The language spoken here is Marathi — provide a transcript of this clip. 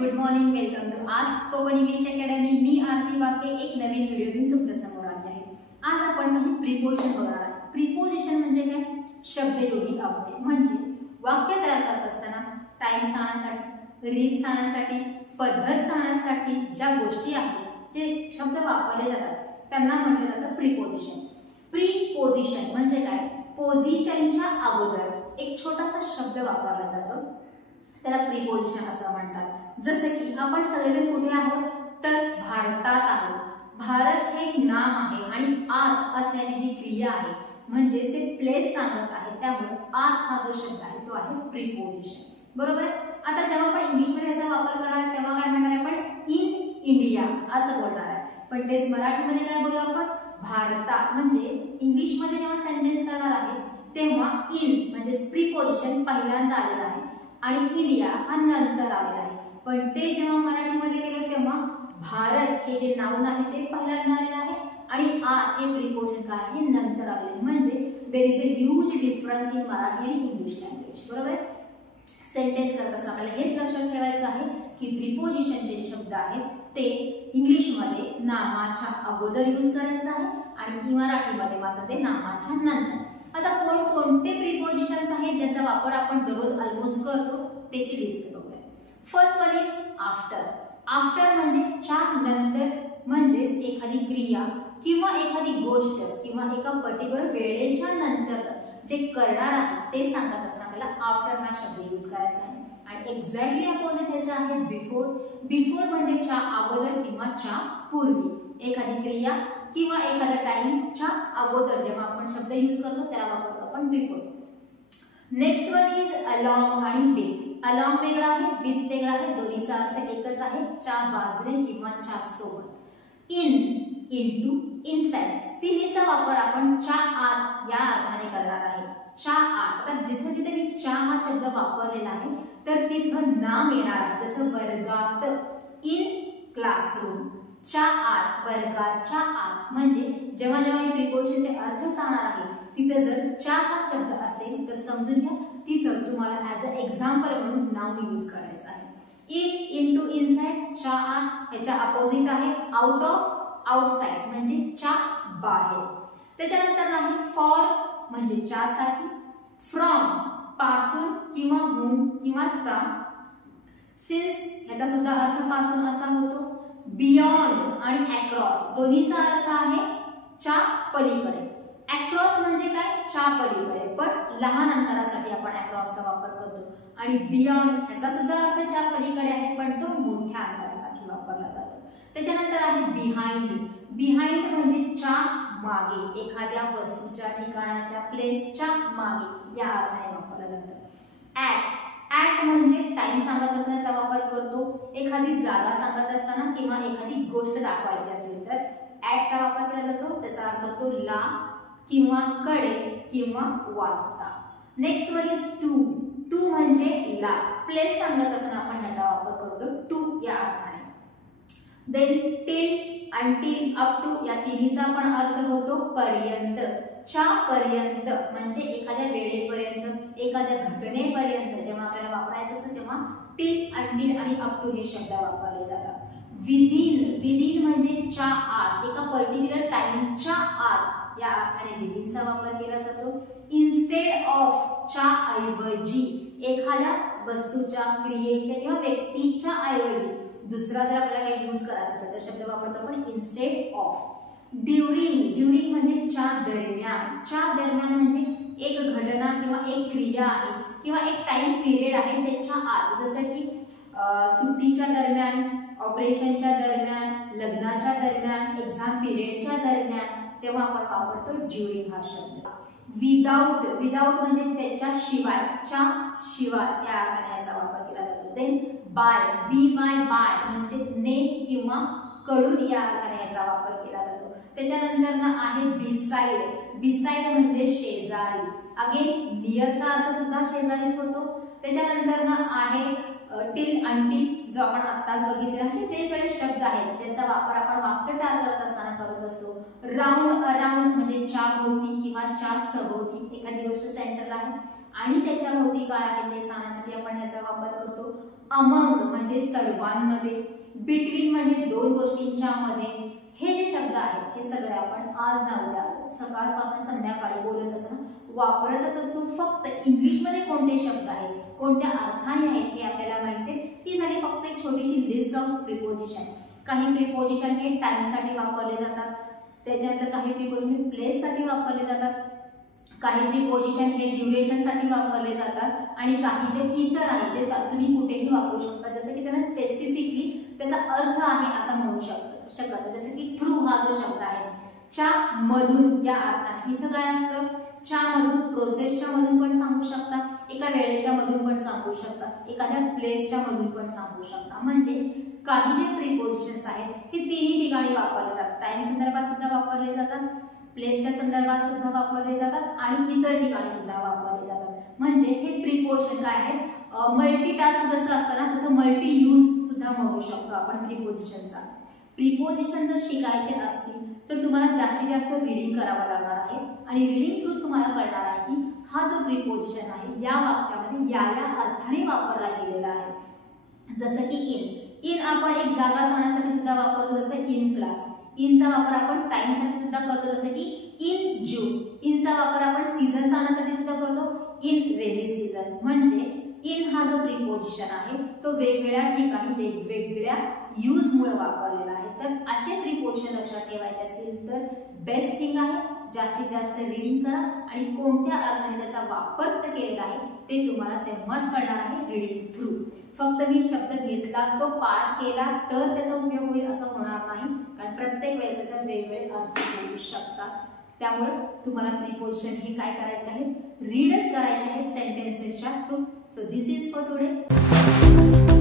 Good morning, welcome to Ask Spoken English Academy. मी आरती वाके एक नवीन व्हिडिओ घेऊन तुमच्या समोर आली आहे। आज आपण काही प्रिपोजिशन बघणार आहोत। प्रिपोजिशन म्हणजे काय? शब्दयोगी अव्यय, म्हणजे वाक्य तयार करत असताना टाइम सांगण्यासाठी, रीत सांगण्यासाठी, पद्धत सांगण्यासाठी ज्या गोष्टी आहेत, जे शब्द वापरले जातात त्यांना म्हटले जातं प्रिपोजिशन। प्रिपोजिशन म्हणजे काय? पोझिशनच्या अगोदर एक छोटासा शब्द वापरला जातो, त्याला प्रिपोजिशन असं म्हणतात। जसं की आपण सगळेजण कुठे आहोत, तर भारतात आहोत। भारत हे एक नाम आहे आणि आत असण्याची जी क्रिया आहे म्हणजे ते प्लेस सांगत आहे, त्यामुळे आत हा जो शब्द आहे तो आहे प्रिपोजिशन, बरोबर आहे। आता जेव्हा आपण इंग्लिश मध्ये याचा वापर करणार तेव्हा काय म्हणणार आहे? आपण इन इंडिया असं बोलणार आहे, पण तेच मराठीमध्ये काय बोलू आपण? भारतात। म्हणजे इंग्लिश मध्ये जेव्हा सेंटेन्स करणार आहे तेव्हा इन म्हणजे प्रिपोजिशन पहिल्यांदा आलेला आहे आणि इंडिया हा नंतर आलेला आहे, पण ते जेव्हा मराठीमध्ये केलं तेव्हा भारत हे जे नाउन आहे ते पहिल्यांदा आलेलं आहे आणि आत हे प्रिपोजिशन काय आहे? नंतर आलेले। म्हणजे there is a huge difference in Marathi आणि इंग्लिश लँग्वेज, बरोबर आहे। सेंटेन्स करत असताना आपल्याला हेच लक्षात ठेवायचं आहे की प्रिपोजिशनचे जे शब्द आहेत ते इंग्लिश मध्ये नामाच्या अगोदर यूज करायचं आहे आणि मराठीमध्ये मात्र ते नामाच्या नंतर। आता कोणते प्रिपोजिशन्स आहेत ज्याचा वापर आपण दररोज ऑलमोस्ट करतो त्याची लिस्ट बघूया। First one is after. After म्हणजे च्या नंतर, म्हणजेच एखादी क्रिया किंवा एखादी गोष्ट किंवा एका पर्टिक्युलर वेळेच्या नंतर जे करणार आहे ते सांगत असताना आपल्याला आफ्टर हा शब्द यूज करायचा आहे। आणि एक्झॅक्टली अपोजिट याचे आहे बिफोर। बिफोर म्हणजे च्या अगोदर किंवा च्या पूर्वी, एखादी क्रिया किंवा एखाद्या टाइमच्या अगोदर जेव्हा आपण शब्द यूज करतो त्याला वापरतो आपण before. Next one is along आणि विथ। अलॉन्ग वेगळा आहे, विथ वेगळा आहे, दोन्हीचा अर्थ एकच आहे, च्या बाजूने किंवा च्या सोबत। इन, इनटू, इनसाइड, तिन्हीचा वापर आपण च्या आत या अर्थाने करणार आहे। च्या आत, आता जिथे जिथे मी च्या हा शब्द वापरलेला आहे तर तिथं नाम येणार आहे, जसं वर्गात, इन क्लासरूम, च्या आत, वर्गाच्या आत। म्हणजे जेव्हा जेव्हा मी प्रिपोजिशनचे अर्थ सांगणार आहे तिथे जर च्या हा शब्द असेल तर समजून घ्या तिथं तुम्हाला ऍज अ एक्झाम्पल म्हणून नाउन यूज करायचं आहे। इन, इनटू, इनसाइड, च्या आत, याच्या अपोजिट आहे आउट ऑफ, आउटसाइड म्हणजे च्या बाहेर। त्याच्यानंतर आहे फॉर म्हणजे च्या साठी, फ्रॉम पासून किंवा हून किंवा चा, सिन्स याचा सुद्धा अर्थ पासून असा होतो, बियॉन्ड आणि अक्रॉस, दोन्हीचा अर्थ आहे च्या पलीकडे। अक्रॉस म्हणजे काय? च्या पलीकडे, पण लहान अंतरासाठी आपण अक्रॉसचा वापर करतो। आणि बियॉन्ड याचा सुद्धा अर्थ च्या पलीकडे आहे, पण तो मोठ्या अंतरासाठी वापरला जातो। त्याच्यानंतर आहे बिहाइंड। बिहाइंड म्हणजे च्या मागे, एखाद्या वस्तूच्या, ठिकाणाच्या, प्लेसच्या मागे या अर्थाने वापरला जातो। ऍट, ऍट म्हणजे टाइम सांगत असण्याचा वापर करतो, एखादी जागा सांगत असताना किंवा एखादी गोष्ट दाखवायची असेल तर ऍटचा वापर केला जातो। त्याचा अर्थ तो ला किंवा कडे किंवा वाचता। Next one is to. To म्हणजे ला, प्लेस सांगत असताना आपण ह्याचा वापर करतो टू या अर्थाने। Then till, until, up to या तिन्हीचा पण अर्थ होतो पर्यंत, च्या पर्यंत म्हणजे एखाद्या वेळेपर्यंत, एखाद्या घटनेपर्यंत जेव्हा आपल्याला वापरायचं असतं तेव्हा टिल, अंटिल आणि अप टू हे शब्द वापरले जातात। विदिन, विदिन म्हणजे च्या आत, एका पर्टिक्युलर टाइमच्या आत या अर्थाने विदिनचा वापर केला जातो। इन्स्टेड ऑफ, च्या ऐवजी, एखाद्या वस्तूच्या, क्रियेच्या किंवा व्यक्तीच्या ऐवजी दुसरा जर आपल्याला काही यूज करायचा असेल तर शब्द वापरतो आपण इन्स्टेड ऑफ। ड्युरिंग, ड्युरिंग म्हणजे च्या दरम्यान, च्या दरम्यान म्हणजे एक घटना किंवा एक क्रिया आहे किंवा एक टाइम पिरियड आहे त्याच्या आत, जसं की सुट्टीच्या दरम्यान, ऑपरेशनच्या दरम्यान, लग्नाच्या दरम्यान, एक्झाम पिरियडच्या दरम्यान, तेव्हा आपण वापरतो ड्युरिंग हा शब्द। विदाउट, विदाउट म्हणजे त्याच्या शिवाय, च्या शिवाय या अर्थाने याचा वापर केला जातो। देन बाय, बी बाय, बाय म्हणजे ने किंवा कडून या अर्थाने याचा वापर केला जातो। त्याच्यानंतर ना आहे बिसाइड। बिसाइड म्हणजे शेजारी, अगेन नियरचा अर्थ सुद्धा शेजारीच होतो। त्याच्यानंतर ना आहे टिल, अंटिल जो आपण आत्ताच बघितलेला, असे वेगवेगळे शब्द आहेत ज्याचा वापर आपण वाक्य तयार करत असताना करत असतो। राउंड, अराउंड म्हणजे च्या भोवती किंवा च्या सभोवती, एखादी गोष्ट सेंटरला आहे। आणि त्याच्याभोवती काय आहे ते सांगण्यासाठी आपण ह्याचा वापर करतो. अमंग म्हणजे सर्वांमध्ये, बिटवीन म्हणजे दोन गोष्टींच्या मध्ये. हे जे शब्द आहेत हे सगळे आपण आज ना उद्या सकाळपासून संध्याकाळी बोलत असताना वापरतच असतो. फक्त इंग्लिशमध्ये कोणते शब्द आहेत, कोणत्या अर्थाने आहेत हे आपल्याला माहिती आहे. ती झाली फक्त एक छोटीशी लिस्ट ऑफ प्रिपोजिशन. काही प्रिपोजिशन हे टाइमसाठी वापरले जातात, त्याच्यानंतर काही प्रिपोजिशन प्लेससाठी वापरले जातात, काही प्रिपोजिशन हे ड्युरेशनसाठी वापरले जातात आणि काही जे इतर आहेत जे तुम्ही कुठेही वापरू शकता. जसं की त्यांना स्पेसिफिकली त्याचा अर्थ आहे असं म्हणू शकता. जसं की थ्रू हा जो शब्द आहे, च्या मधून या अर्थाने. इथं काय असतं, च्या मधून प्रोसेसच्या मधून पण सांगू शकता, एका वेळेच्या मधून पण सांगू शकता, एखाद्या प्लेसच्या मधून पण सांगू शकता. म्हणजे काही जे प्रिपोजिशन्स आहेत हे तिन्ही ठिकाणी वापरले जातात. टाइम संदर्भात सुद्धा वापरले जातात, प्लेसच्या संदर्भात सुद्धा वापरले जातात आणि इतर ठिकाणी सुद्धा वापरले जातात. म्हणजे हे प्रिपोजिशन काय आहे, मल्टीटास्क जसं असतं ना तसं मल्टी यूज सुद्धा म्हणू शकतो आपण प्रिपोजिशनचा. प्रिपोजिशन जर शिकायचे असतील तर तुम्हाला जास्तीत जास्त रीडिंग करावं लागणार आहे आणि रीडिंग थ्रू तुम्हाला कळणार आहे की हा जो प्रिपोजिशन आहे या वाक्यामध्ये या या अर्थाने वापरला गेलेला आहे. जसं की इन आपण एक जागा सांगण्यासाठी सुद्धा वापरतो, जसं इन क्लास. इनचा वापर आपण टाइम साठी सुद्धा करतो, जसं की इन जून. इनचा वापर आपण सीझन सांगण्यासाठी सुद्धा करतो, इन रेनी सीझन. म्हणजे इन हा जो प्रिपोजिशन आहे तो वेगवेगळ्या ठिकाणी वेगवेगळ्या यूज मुळे वापरलेला आहे. तर असे प्रिपोजिशन लक्षात ठेवायचे असतील तर बेस्ट थिंग आहे जास्तीत जास्त रीडिंग करा आणि कोणत्या अर्थाने त्याचा वापर केलेला आहे ते तुम्हाला तेव्हाच कळणार आहे रीडिंग थ्रू. फक्त मी शब्द घेतला तो पाठ केला तर त्याचा उपयोग होईल असं होणार नाही, कारण प्रत्येक वेळेस त्याचा वेगवेगळे अर्थ होऊ शकतात. त्यामुळे तुम्हाला प्रिपोजिशन हे काय करायचे आहे, रीडच करायचे आहे सेंटेन्सेसच्या through. So this is for today.